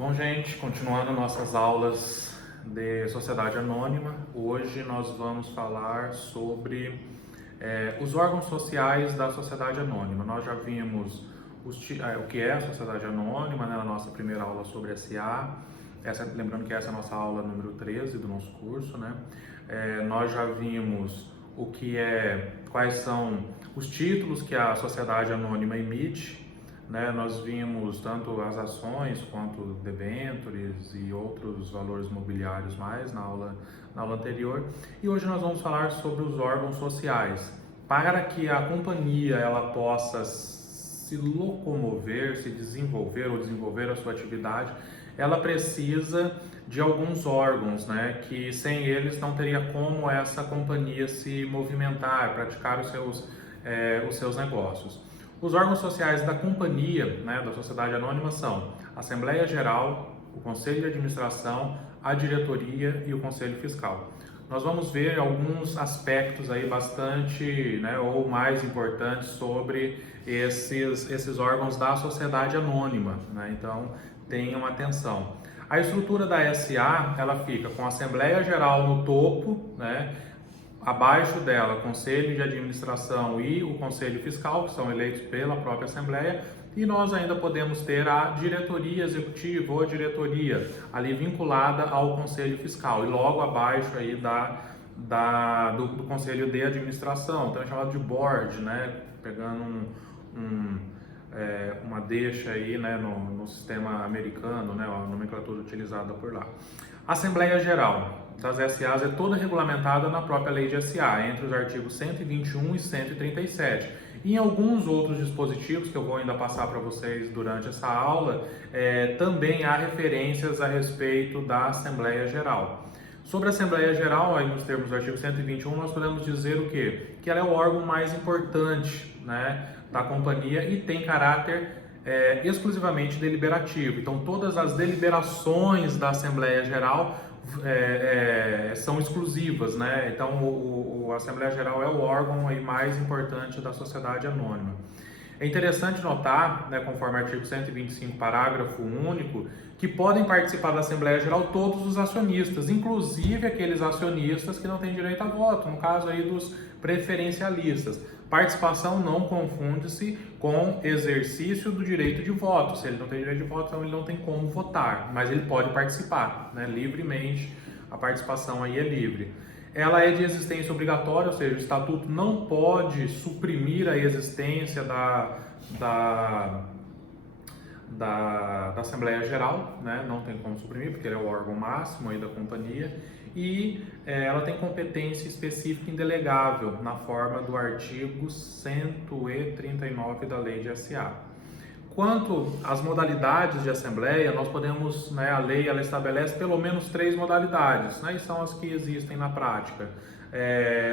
Bom, gente, continuando nossas aulas de Sociedade Anônima, hoje nós vamos falar sobre os órgãos sociais da Sociedade Anônima. Nós já vimos o que é a Sociedade Anônima, né, na nossa primeira aula sobre SA. Lembrando que essa é a nossa aula número 13 do nosso curso, né? Nós já vimos quais são os títulos que a Sociedade Anônima emite, né? Nós vimos tanto as ações quanto debêntures e outros valores mobiliários mais na aula anterior. E hoje nós vamos falar sobre os órgãos sociais. Para que a companhia ela possa se locomover, se desenvolver ou desenvolver a sua atividade, ela precisa de alguns órgãos, né, que sem eles não teria como essa companhia se movimentar, praticar os seus negócios. Os órgãos sociais da companhia, né, da Sociedade Anônima são a Assembleia Geral, o Conselho de Administração, a Diretoria e o Conselho Fiscal. Nós vamos ver alguns aspectos aí bastante, né, ou mais importantes sobre esses órgãos da Sociedade Anônima, né? Então, tenham atenção. A estrutura da SA, ela fica com a Assembleia Geral no topo, né? Abaixo dela, o Conselho de Administração e o Conselho Fiscal, que são eleitos pela própria Assembleia, e nós ainda podemos ter a diretoria executiva ou a diretoria ali vinculada ao Conselho Fiscal, e logo abaixo aí do Conselho de Administração, então é chamado de board, né? Pegando uma deixa aí, né, no sistema americano, né, a nomenclatura utilizada por lá. A Assembleia Geral das SAs é toda regulamentada na própria Lei de SA, entre os artigos 121 e 137. E em alguns outros dispositivos, que eu vou ainda passar para vocês durante essa aula, também há referências a respeito da Assembleia Geral. Sobre a Assembleia Geral, aí nos termos do artigo 121, nós podemos dizer o quê? Que ela é o órgão mais importante, né, da companhia e tem caráter exclusivamente deliberativo. Então, todas as deliberações da Assembleia Geral são exclusivas, né? Então, a Assembleia Geral é o órgão aí mais importante da Sociedade Anônima. É interessante notar, né, conforme o artigo 125, parágrafo único, que podem participar da Assembleia Geral todos os acionistas, inclusive aqueles acionistas que não têm direito a voto, no caso aí dos preferencialistas. Participação não confunde-se com exercício do direito de voto. Se ele não tem direito de voto, então ele não tem como votar, mas ele pode participar, né, livremente. A participação aí é livre. Ela é de existência obrigatória, ou seja, o Estatuto não pode suprimir a existência da Assembleia Geral, né? Não tem como suprimir, porque ele é o órgão máximo aí da companhia, e ela tem competência específica indelegável, na forma do artigo 139 da Lei de SA. Quanto às modalidades de assembleia, nós podemos, né, a lei ela estabelece pelo menos 3 modalidades, né, e são as que existem na prática.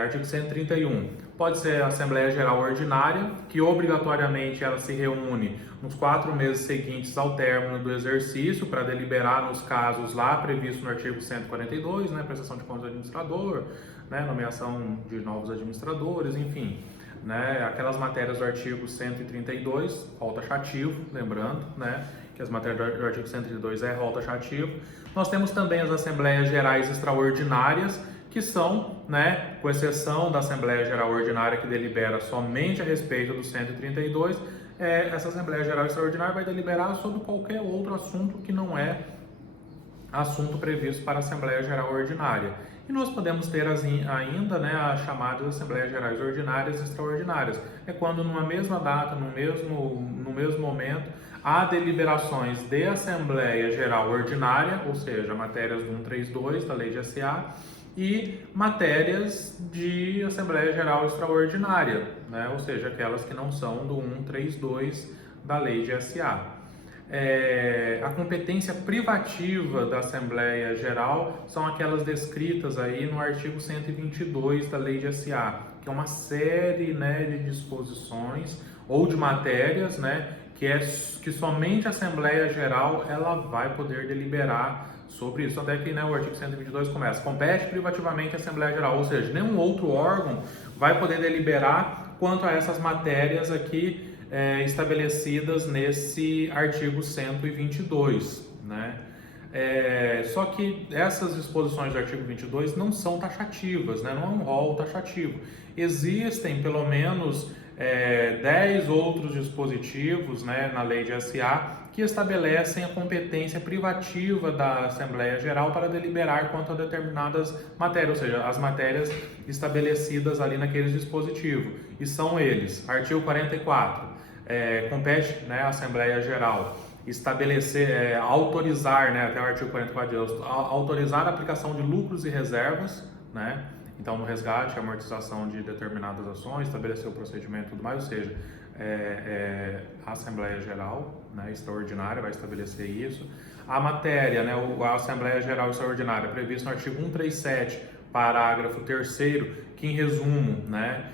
Artigo 131, pode ser a Assembleia Geral Ordinária, que obrigatoriamente ela se reúne nos 4 meses seguintes ao término do exercício para deliberar nos casos lá previstos no artigo 142, né, prestação de contas do administrador, né, nomeação de novos administradores, enfim. Né, aquelas matérias do artigo 132, rol taxativo, lembrando, né, que as matérias do artigo 132 é rol taxativo. Nós temos também as Assembleias Gerais Extraordinárias, que são, né, com exceção da Assembleia Geral Ordinária, que delibera somente a respeito do 132, essa Assembleia Geral Extraordinária vai deliberar sobre qualquer outro assunto que não é assunto previsto para a Assembleia Geral Ordinária. E nós podemos ter ainda, né, as chamadas Assembleias Gerais Ordinárias e Extraordinárias. É quando numa mesma data, no mesmo momento, há deliberações de Assembleia Geral Ordinária, ou seja, matérias do 132 da Lei de SA, e matérias de Assembleia Geral Extraordinária, né, ou seja, aquelas que não são do 132 da Lei de SA. A competência privativa da Assembleia Geral são aquelas descritas aí no artigo 122 da Lei de SA, que é uma série, né, de disposições ou de matérias, né, que somente a Assembleia Geral ela vai poder deliberar sobre isso. Até que, né, o artigo 122 começa: compete privativamente a Assembleia Geral, ou seja, nenhum outro órgão vai poder deliberar quanto a essas matérias aqui estabelecidas nesse artigo 122. né? Só que essas disposições do artigo 22 não são taxativas, né? Não é um rol taxativo. Existem pelo menos 10 outros dispositivos, né, na lei de SA que estabelecem a competência privativa da Assembleia Geral para deliberar quanto a determinadas matérias, ou seja, as matérias estabelecidas ali naqueles dispositivos. E são eles: artigo 44, compete, né, à Assembleia Geral estabelecer, autorizar, né, até o artigo 44, autorizar a aplicação de lucros e reservas, né? Então, no resgate, amortização de determinadas ações, estabelecer o procedimento e tudo mais, ou seja, a Assembleia Geral, né, extraordinária vai estabelecer isso. A matéria, né, a Assembleia Geral Extraordinária, prevista no artigo 137, parágrafo 3º, que em resumo, né,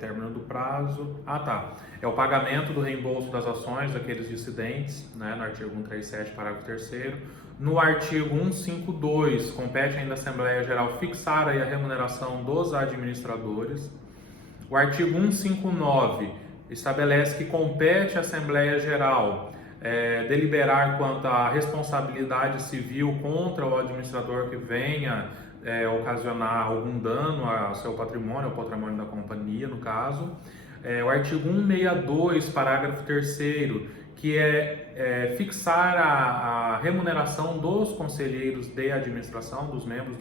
término do prazo, é o pagamento do reembolso das ações daqueles dissidentes, né, no artigo 137, parágrafo 3º. No artigo 152, compete ainda à Assembleia Geral fixar aí a remuneração dos administradores. O artigo 159 estabelece que compete à Assembleia Geral deliberar quanto à responsabilidade civil contra o administrador que venha ocasionar algum dano ao seu patrimônio, ao patrimônio da companhia, no caso. O artigo 162, parágrafo 3º, que fixar a remuneração dos conselheiros de administração, dos membros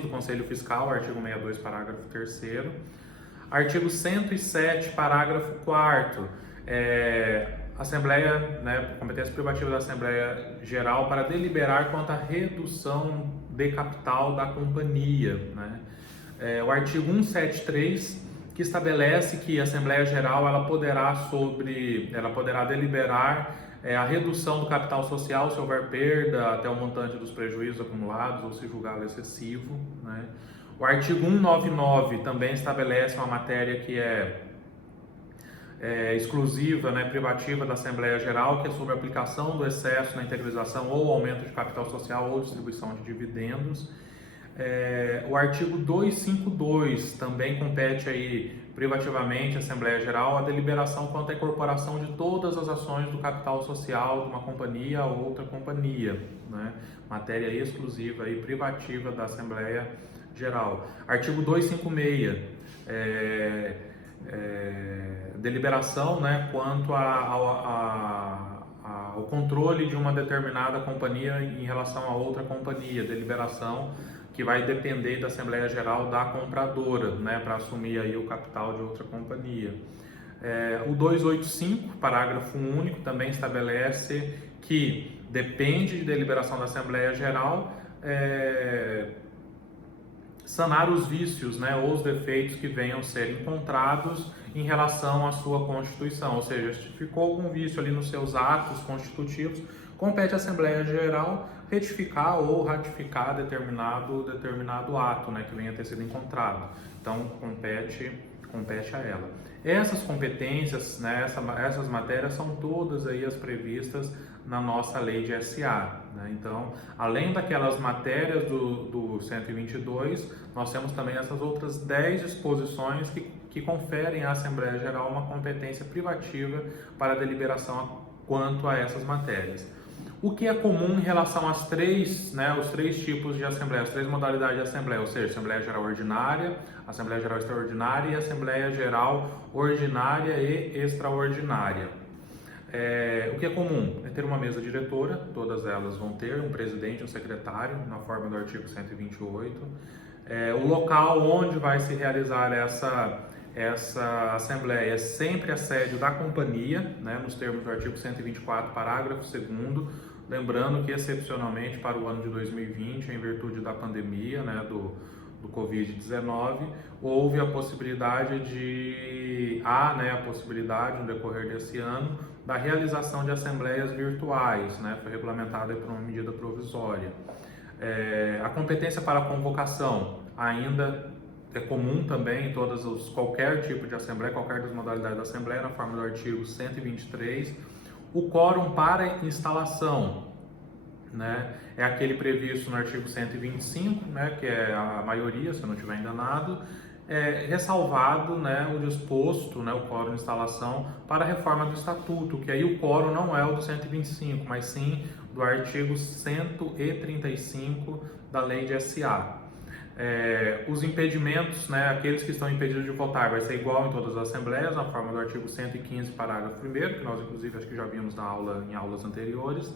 do Conselho Fiscal, artigo 162, parágrafo 3º. Artigo 107, parágrafo 4º, Assembleia, né, competência privativa da Assembleia Geral para deliberar quanto à redução de capital da companhia, né? O artigo 173, que estabelece que a Assembleia Geral ela poderá deliberar a redução do capital social se houver perda até o montante dos prejuízos acumulados ou se julgado excessivo, né? O artigo 199 também estabelece uma matéria que é exclusiva, né, privativa da Assembleia Geral, que é sobre a aplicação do excesso na integralização ou aumento de capital social ou distribuição de dividendos. O artigo 252 também compete aí privativamente à Assembleia Geral a deliberação quanto à incorporação de todas as ações do capital social de uma companhia a outra companhia, né? Matéria exclusiva e privativa da Assembleia Geral. Artigo 256, deliberação, né, quanto ao controle de uma determinada companhia em relação a outra companhia, deliberação que vai depender da Assembleia Geral da compradora, né, para assumir aí o capital de outra companhia. O 285, parágrafo único, também estabelece que depende de deliberação da Assembleia Geral sanar os vícios, né, ou os defeitos que venham a ser encontrados em relação à sua Constituição, ou seja, se ficou algum vício ali nos seus atos constitutivos, compete à Assembleia Geral retificar ou ratificar determinado ato, né, que venha a ter sido encontrado. Então, compete a ela. Essas competências, né, essas matérias são todas aí as previstas na nossa lei de SA, né? Então, além daquelas matérias do 122, nós temos também essas outras 10 disposições que conferem à Assembleia Geral uma competência privativa para deliberação quanto a essas matérias. O que é comum em relação às os três tipos de Assembleia, as três modalidades de Assembleia, ou seja, Assembleia Geral Ordinária, Assembleia Geral Extraordinária e Assembleia Geral Ordinária e Extraordinária. O que é comum é ter uma mesa diretora, todas elas vão ter um presidente e um secretário, na forma do artigo 128. O local onde vai se realizar essa assembleia é sempre a sede da companhia, né, nos termos do artigo 124, parágrafo 2º, lembrando que excepcionalmente para o ano de 2020, em virtude da pandemia, né, do Covid-19, houve a possibilidade no decorrer desse ano, da realização de assembleias virtuais, né, foi regulamentada por uma medida provisória. A competência para a convocação ainda é comum também em qualquer tipo de assembleia, qualquer das modalidades da assembleia, na forma do artigo 123. O quórum para instalação, né, é aquele previsto no artigo 125, né, que é a maioria, se eu não estiver enganado. ressalvado, né, o disposto, né, o quórum de instalação para a reforma do Estatuto, que aí o quórum não é o do 125, mas sim do artigo 135 da Lei de SA. Os impedimentos, né, aqueles que estão impedidos de votar, vai ser igual em todas as assembleias, na forma do artigo 115, parágrafo 1º, que nós inclusive acho que já vimos em aulas anteriores.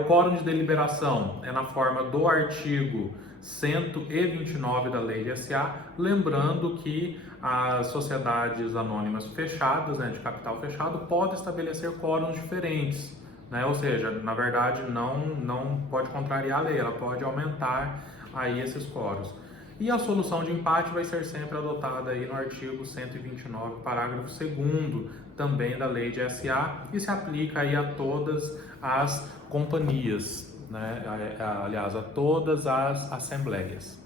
O quórum de deliberação é na forma do artigo 129 da Lei de SA, lembrando que as sociedades anônimas fechadas, né, de capital fechado, podem estabelecer quórums diferentes, né? Ou seja, na verdade não pode contrariar a lei, ela pode aumentar aí esses quórums. E a solução de empate vai ser sempre adotada aí no artigo 129, parágrafo 2º, também da Lei de SA, e se aplica aí a todas as companhias, né? Aliás, a todas as assembleias.